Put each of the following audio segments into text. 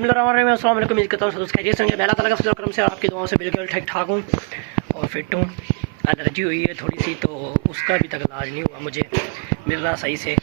बिस्मिल्लाहिर्रहमानिर्रहीम। अस्सलाम वालेकुम। उम्मीद करता हूँ सब खैरियत से होंगे। मैं अल्लाह ताला का फजल करम से आपकी दुआओं से बिल्कुल ठीक ठाक हूँ और फिट हूँ। एलर्जी हुई है थोड़ी सी, तो उसका अभी तक इलाज नहीं हुआ मुझे, मिल रहा सही से।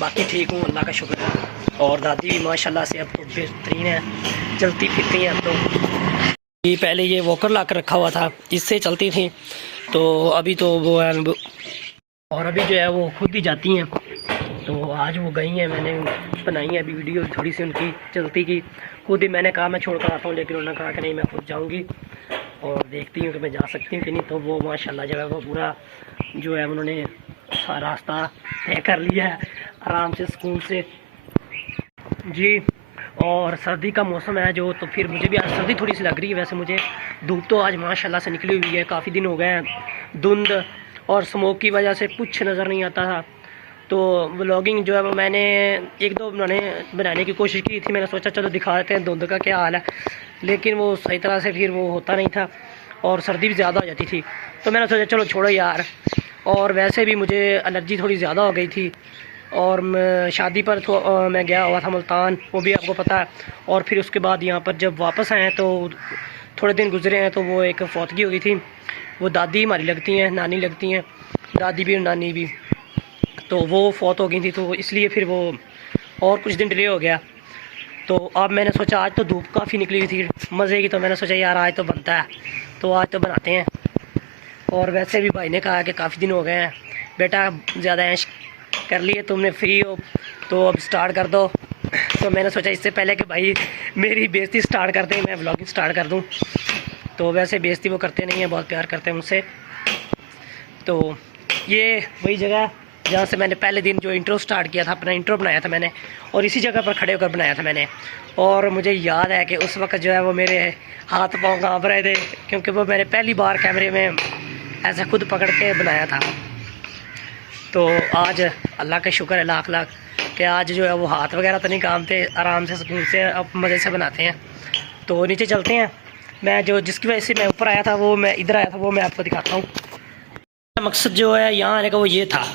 बाकी ठीक हूँ, अल्लाह का शुक्र है। और दादी भी माशाल्लाह से अब तो बेहतरीन है, चलती फिरती हैं अब तो। पहले ये वॉकर ला कर रखा हुआ था, इससे चलती थी, तो अभी तो वो है, और अभी जो है वो खुद ही जाती हैं। तो आज वो गई हैं, मैंने बनाई है अभी वीडियो थोड़ी सी उनकी चलती की। खुद ही मैंने कहा मैं छोड़ कर आता हूँ, लेकिन उन्होंने कहा कि नहीं मैं खुद जाऊँगी और देखती हूँ कि मैं जा सकती हूँ कि नहीं। तो वो माशाल्लाह जो है वो पूरा जो है उन्होंने रास्ता तय कर लिया है आराम से, सुकून से जी। और सर्दी का मौसम है जो, तो फिर मुझे भी आज सर्दी थोड़ी सी लग रही है। वैसे मुझे धूप तो आज माशाल्लाह से निकली हुई है, काफ़ी दिन हो गए हैं। धुंध और स्मोक की वजह से कुछ नज़र नहीं आता था। तो व्लॉगिंग जो है वो मैंने एक दो बनाने की कोशिश की थी। मैंने सोचा चलो दिखा देते हैं धुंध का क्या हाल है, लेकिन वो सही तरह से फिर वो होता नहीं था और सर्दी भी ज़्यादा हो जाती थी। तो मैंने सोचा चलो छोड़ो यार। और वैसे भी मुझे एलर्जी थोड़ी ज़्यादा हो गई थी, और शादी पर मैं गया हुआ था मुल्तान, वो भी आपको पता है। और फिर उसके बाद यहाँ पर जब वापस आए तो थोड़े दिन गुजरे हैं, तो वो एक फौतगी हो गई थी। वो दादी हमारी लगती हैं, नानी लगती हैं, दादी भी और नानी भी। तो वो फौत हो गई थी, तो इसलिए फिर वो और कुछ दिन डिले हो गया। तो अब मैंने सोचा आज तो धूप काफ़ी निकली हुई थी मज़े की, तो मैंने सोचा यार आज तो बनता है, तो आज तो बनाते हैं। और वैसे भी भाई ने कहा कि काफ़ी दिन हो गए हैं बेटा, ज़्यादा ऐश कर लिए तुमने, फ्री हो तो अब स्टार्ट कर दो। तो मैंने सोचा इससे पहले कि भाई मेरी बेइज्जती स्टार्ट कर दें, मैं व्लॉगिंग स्टार्ट कर दूं। तो वैसे बेइज्जती वो करते नहीं हैं, बहुत प्यार करते हैं मुझसे। तो ये वही जगह जहाँ से मैंने पहले दिन जो इंट्रो स्टार्ट किया था, अपना इंट्रो बनाया था मैंने, और इसी जगह पर खड़े होकर बनाया था मैंने। और मुझे याद है कि उस वक्त जो है वो मेरे हाथ पाँव काँप रहे थे, क्योंकि वो मैंने पहली बार कैमरे में ऐसा खुद पकड़ के बनाया था। तो आज अल्लाह का शुक्र है लाख लाख कि आज जो है वो हाथ वगैरह तो नहीं कामते, आराम से सुकून से अब मज़े से बनाते हैं। तो नीचे चलते हैं। मैं जो जिसकी वजह से मैं ऊपर आया था, वो मैं इधर आया था, वो मैं आपको दिखाता हूँ। मकसद जो है यहाँ आने का वो ये था,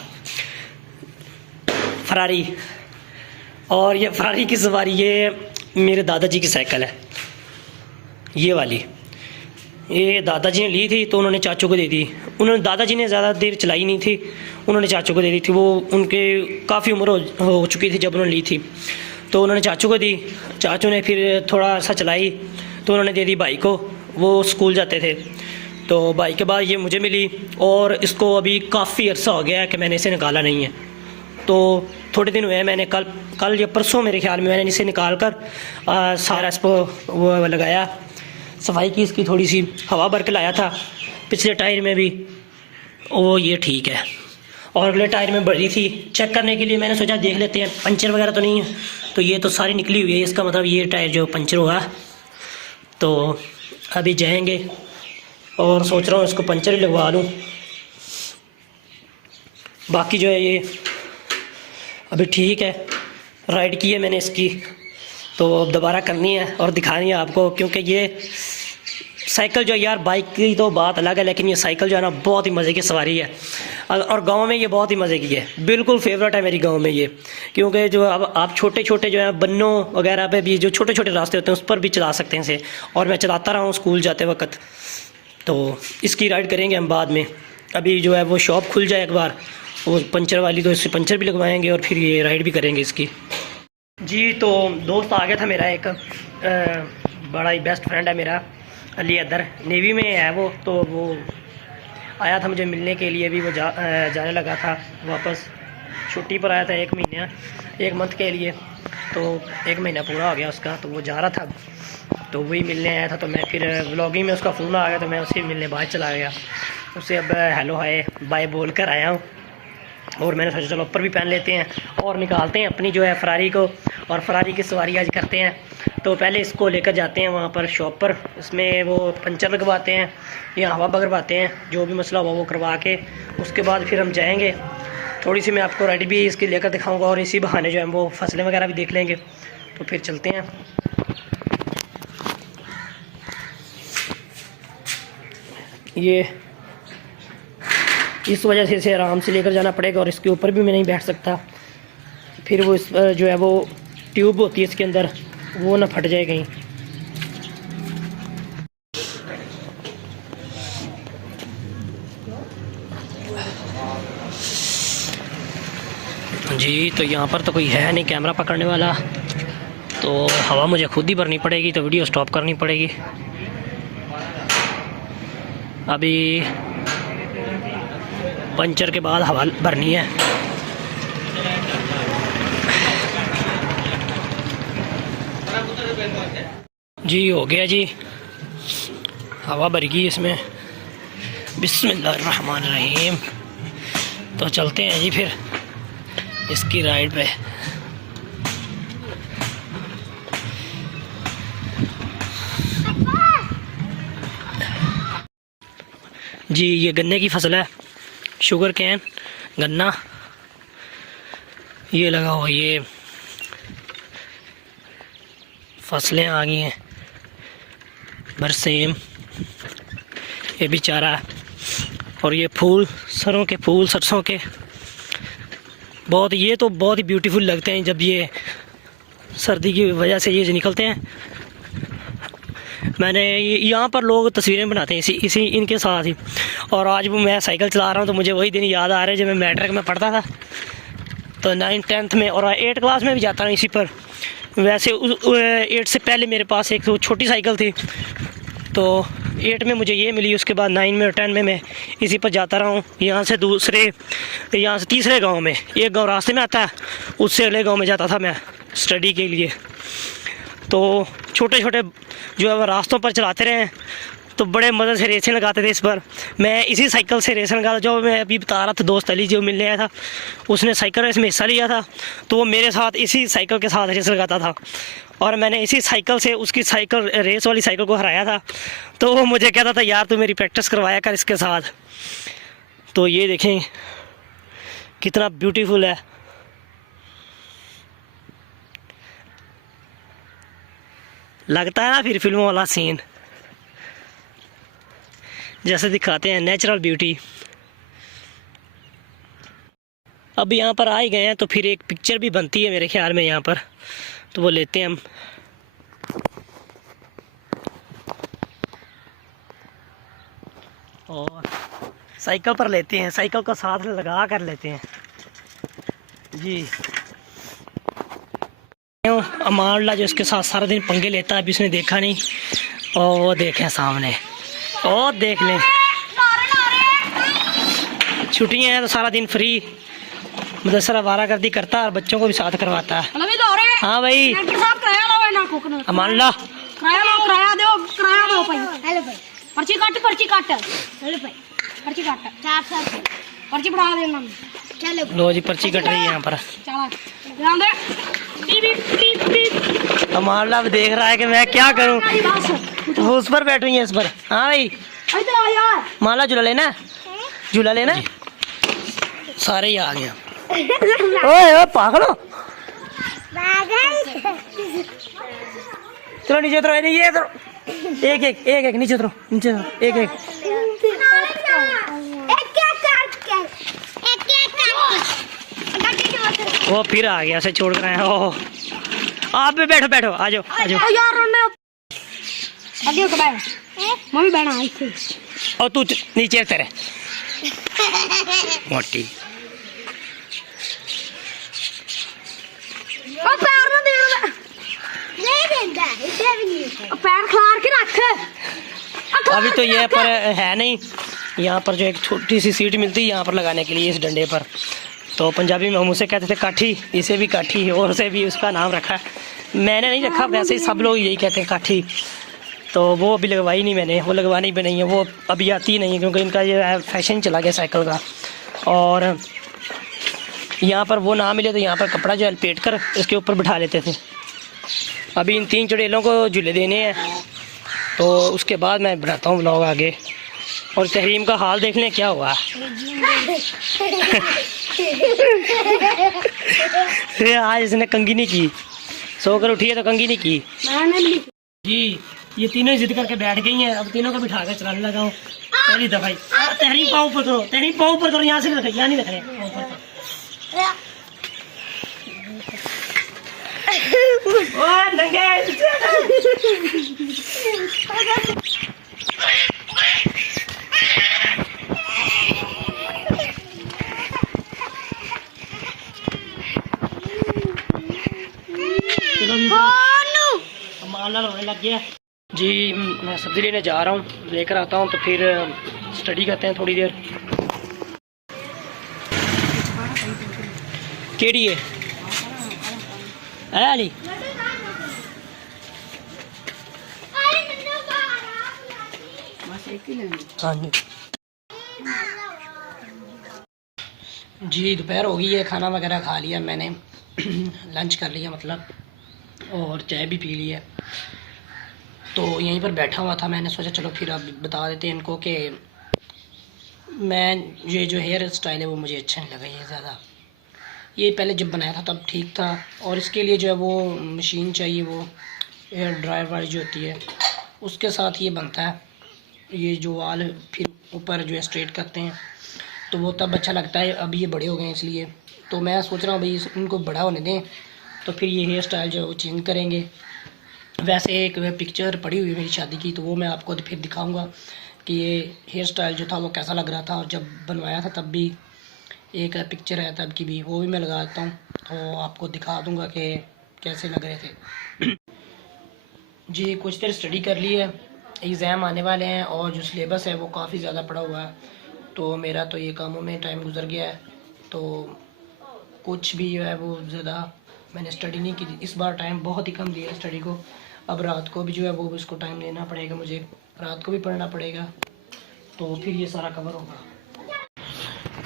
फरारी। और ये फरारी की सवारी, ये मेरे दादाजी की साइकिल है, ये वाली। ये दादाजी ने ली थी तो उन्होंने चाचू को दे दी। उन्होंने दादाजी ने ज़्यादा देर चलाई नहीं थी, उन्होंने चाचू को दे दी थी। वो उनके काफ़ी उम्र हो चुकी थी जब उन्होंने ली थी, तो उन्होंने चाचू को दी। चाचू ने फिर थोड़ा सा चलाई तो उन्होंने दे दी भाई को, वो स्कूल जाते थे। तो भाई के बाद ये मुझे मिली, और इसको अभी काफ़ी अर्सा हो गया है कि मैंने इसे निकाला नहीं है। तो थोड़े दिन हुए हैं, मैंने कल या परसों मेरे ख्याल में मैंने इसे निकाल कर सारा इसको वो लगाया, सफाई की इसकी, थोड़ी सी हवा भर के लाया था। पिछले टायर में भी वो ये ठीक है, और अगले टायर में भरी थी। चेक करने के लिए मैंने सोचा देख लेते हैं पंचर वगैरह तो नहीं है, तो ये तो सारी निकली हुई है, इसका मतलब ये टायर जो पंचर हुआ। तो अभी जाएंगे और सोच रहा हूँ इसको पंचर ही लगवा लूँ। बाकी जो है ये अभी ठीक है, राइड की है मैंने इसकी, तो अब दोबारा करनी है और दिखानी है आपको। क्योंकि ये साइकिल जो यार, बाइक की तो बात अलग है, लेकिन ये साइकिल जो है ना बहुत ही मज़े की सवारी है। और गांव में ये बहुत ही मज़े की है, बिल्कुल फेवरेट है मेरी गांव में ये। क्योंकि जो अब आप छोटे छोटे जो है बन्नों वगैरह पे भी, जो छोटे छोटे रास्ते होते हैं उस पर भी चला सकते हैं इसे, और मैं चलाता रहा हूँ स्कूल जाते वक्त। तो इसकी राइड करेंगे हम बाद में। अभी जो है वो शॉप खुल जाए एक बार, वो पंचर वाली, तो इससे पंचर भी लगवाएंगे और फिर ये राइड भी करेंगे इसकी जी। तो दोस्त आ गया था मेरा, एक बड़ा ही बेस्ट फ्रेंड है मेरा, अली अदर, नेवी में है वो। तो वो आया था मुझे मिलने के लिए, भी वो जाने लगा था वापस, छुट्टी पर आया था एक मंथ के लिए। तो 1 महीना पूरा हो गया उसका, तो वो जा रहा था, तो वही मिलने आया था। तो मैं फिर व्लॉगिंग में उसका फ़ोन आ गया, तो मैं उसे मिलने बाहर चला गया। उसे अब हेलो हाय बाय बोल कर आया हूँ, और मैंने सोचा चलो ऊपर भी पहन लेते हैं और निकालते हैं अपनी जो है फरारी को, और फरारी की सवारी आज करते हैं। तो पहले इसको लेकर जाते हैं वहाँ पर शॉप पर, इसमें वो पंचर लगवाते हैं या हवा भरवाते हैं, जो भी मसला हुआ वो करवा के उसके बाद फिर हम जाएंगे। थोड़ी सी मैं आपको राइड भी इसकी लेकर दिखाऊंगा, और इसी बहाने जो है वो फसलें वगैरह भी देख लेंगे। तो फिर चलते हैं। ये इस वजह से इसे आराम से लेकर जाना पड़ेगा, और इसके ऊपर भी मैं नहीं बैठ सकता। फिर वो इस जो है वो ट्यूब होती है इसके अंदर, वो ना फट जाए कहीं। जी तो यहाँ पर तो कोई है नहीं कैमरा पकड़ने वाला, तो हवा मुझे खुद ही भरनी पड़ेगी, तो वीडियो स्टॉप करनी पड़ेगी। अभी पंचर के बाद हवा भरनी है। जी हो गया जी, हवा भर गई इसमें। बिस्मिल्लाहिर्रहमानिर्रहीम। तो चलते हैं जी फिर इसकी राइड पे। जी ये गन्ने की फसल है, शुगर कैन गन्ना ये लगा हुआ, ये फसलें आ गई हैं। बरसेम ये भी चारा, और ये फूल सरों के फूल सरसों के, बहुत ये तो बहुत ही ब्यूटीफुल लगते हैं जब ये सर्दी की वजह से ये निकलते हैं। मैंने यहाँ पर लोग तस्वीरें बनाते हैं इसी इनके साथ ही। और आज वो मैं साइकिल चला रहा हूँ तो मुझे वही दिन याद आ रहे हैं जब मैं मैट्रिक में पढ़ता था, तो 9th 10th में और 8 क्लास में भी जाता हूँ इसी पर। वैसे 8 से पहले मेरे पास एक छोटी साइकिल थी, तो 8 में मुझे ये मिली, उसके बाद 9 में और 10 में मैं इसी पर जाता रहा हूँ। यहाँ से तीसरे गांव में, एक गांव रास्ते में आता है, उससे अगले गांव में जाता था मैं स्टडी के लिए। तो छोटे छोटे जो है वो रास्तों पर चलाते रहे, तो बड़े मज़े से रेसें लगाते थे इस पर। मैं इसी साइकिल से रेसें लगाता, जो मैं अभी बता रहा था दोस्त अली जो मिलने आया था, उसने साइकिल रेस में हिस्सा लिया था, तो वो मेरे साथ इसी साइकिल के साथ रेस लगाता था, और मैंने इसी साइकिल से उसकी साइकिल रेस वाली साइकिल को हराया था। तो वो मुझे कहता था यार तू मेरी प्रैक्टिस करवाया कर इसके साथ। तो ये देखें कितना ब्यूटीफुल है, लगता है ना फिर फिल्मों वाला सीन जैसे दिखाते हैं, नेचुरल ब्यूटी। अब यहाँ पर आ ही गए हैं तो फिर एक पिक्चर भी बनती है मेरे ख्याल में यहाँ पर, तो वो लेते हैं हम। और साइकिल पर लेते हैं, साइकिल को साथ लगा कर लेते हैं जी। अमानला जो इसके साथ सारा दिन पंगे लेता है, अभी उसने देखा नहीं, और वो देखें सामने, और देख लें छुट्टियां हैं तो सारा दिन फ्री मदरसा वारागर्दी करता है और बच्चों को भी साथ करवाता है। हाँ भाई अमानला पर्ची काट पर्ची बढ़ा देना। लो जी पर्ची कट रही है यहाँ पर। अमानला देख रहा है कि मैं क्या करूँ, वो उस पर बैठूंगी इस पर। हाँ भाई माला झूला लेना, झूला लेना, सारे ही आ गए। ओए पागलो चलो नीचे उतरो, ये उतरो, एक नीचे उतरो, नीचे एक वो फिर आ गया, से छोड़ कर आया। ओह आप भी बैठो, आ जाओ मम्मी बहना आई थी, और तू नीचे तेरे मोटी पैर ना दे पैर खिलार के रख। अभी तो ये पर है नहीं, यहाँ पर जो एक छोटी सी सीट मिलती है यहाँ पर लगाने के लिए इस डंडे पर, तो पंजाबी में हम उसे कहते थे काठी, इसे भी काठी और उसे भी उसका नाम रखा। मैंने नहीं रखा, वैसे ही सब लोग यही कहते हैं काठी। तो वो अभी लगवाई नहीं मैंने, वो लगवानी भी नहीं है, वो अभी आती नहीं है क्योंकि इनका ये फैशन चला गया साइकिल का। और यहाँ पर वो ना मिले तो यहाँ पर कपड़ा जो है लपेट कर इसके ऊपर बिठा लेते थे। अभी इन 3 चुड़ैलों को झूले देने हैं, तो उसके बाद मैं बनाता हूँ व्लॉग आगे। और तहरीम का हाल देख लें क्या हुआ। आज इसने कंगी नहीं की, सोकर उठी है तो कंगी नहीं की जी। ये तीनों जिद करके बैठ गई हैं, अब तीनों को बिठा कर चलाने लगा हूँ पहली दफा ही। तहरीम पाँव ऊपर करो, तहरीम पाँव ऊपर करो, यहाँ से रखे, यहाँ नहीं रख रहे। मामला होने लग गया जी। मैं सब्जी लेने जा रहा हूँ, लेकर आता हूँ तो फिर स्टडी करते हैं थोड़ी देर। केड़ी है अली हाँ जी दोपहर हो गई है, खाना वगैरह खा लिया मैंने लंच कर लिया मतलब, और चाय भी पी ली है। तो यहीं पर बैठा हुआ था, मैंने सोचा चलो फिर अब बता देते हैं इनको कि मैं ये जो हेयर स्टाइल है वो मुझे अच्छा नहीं लगा ये ज़्यादा। ये पहले जब बनाया था तब ठीक था, और इसके लिए जो है वो मशीन चाहिए, वो हेयर ड्रायर वाली जो होती है उसके साथ ये बनता है। ये जो वाल फिर ऊपर जो है स्ट्रेट करते हैं तो वो तब अच्छा लगता है। अब ये बड़े हो गए हैं इसलिए तो मैं सोच रहा हूँ भाई इनको बड़ा होने दें तो फिर ये हेयर स्टाइल जो है वो चेंज करेंगे। वैसे एक पिक्चर पड़ी हुई है मेरी शादी की, तो वो मैं आपको फिर दिखाऊंगा कि ये हेयर स्टाइल जो था वो कैसा लग रहा था, और जब बनवाया था तब भी एक पिक्चर है तब की भी, वो भी मैं लगा देता हूँ तो आपको दिखा दूँगा कि कैसे लग रहे थे। जी कुछ देर स्टडी कर ली है, एग्ज़ाम आने वाले हैं और जो सिलेबस है वो काफ़ी ज़्यादा पड़ा हुआ है, तो मेरा तो ये कामों में टाइम गुजर गया है। तो कुछ भी जो है वो ज़्यादा मैंने स्टडी नहीं की, इस बार टाइम बहुत ही कम दिया है स्टडी को। अब रात को भी जो है वो उसको टाइम देना पड़ेगा, मुझे रात को भी पढ़ना पड़ेगा, तो फिर ये सारा कवर होगा।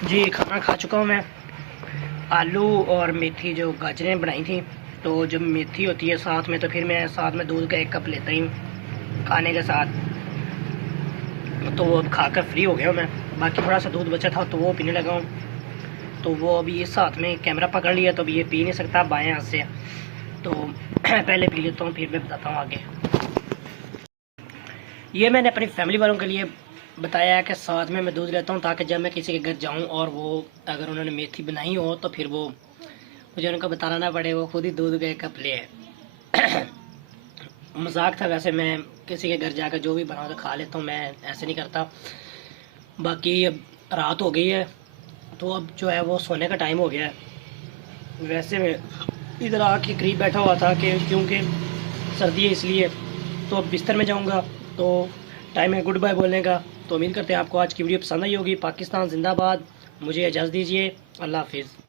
जी खाना खा चुका हूँ मैं, आलू और मेथी जो गाजरें बनाई थी, तो जब मेथी होती है साथ में तो फिर मैं साथ में दूध का 1 कप लेता ही हूँ खाने के साथ। तो वो खाकर फ्री हो गया हूँ मैं, बाकी थोड़ा सा दूध बचा था तो वो पीने लगा हूँ। तो वो अभी इस हाथ में कैमरा पकड़ लिया तो अभी ये पी नहीं सकता बाएं हाथ से, तो पहले पी लेता हूँ फिर मैं बताता हूँ आगे। ये मैंने अपनी फैमिली वालों के लिए बताया है कि साथ में मैं दूध लेता हूँ ताकि जब मैं किसी के घर जाऊँ और वो अगर उन्होंने मेथी बनाई हो तो फिर वो मुझे उनको बताना ना पड़े, वो खुद ही दूध का 1 कप ले आए। मजाक था वैसे, मैं किसी के घर जाकर जो भी बना तो खा लेता हूँ, मैं ऐसे नहीं करता। बाकी अब रात हो गई है तो अब जो है वो सोने का टाइम हो गया है। वैसे मैं इधर आके करीब बैठा हुआ था कि क्योंकि सर्दी है इसलिए, तो अब बिस्तर में जाऊंगा तो टाइम है गुड बाय बोलने का। तो उम्मीद करते हैं आपको आज की वीडियो पसंद आई होगी। पाकिस्तान जिंदाबाद। मुझे इजाज़त दीजिए, अल्लाह हाफिज़।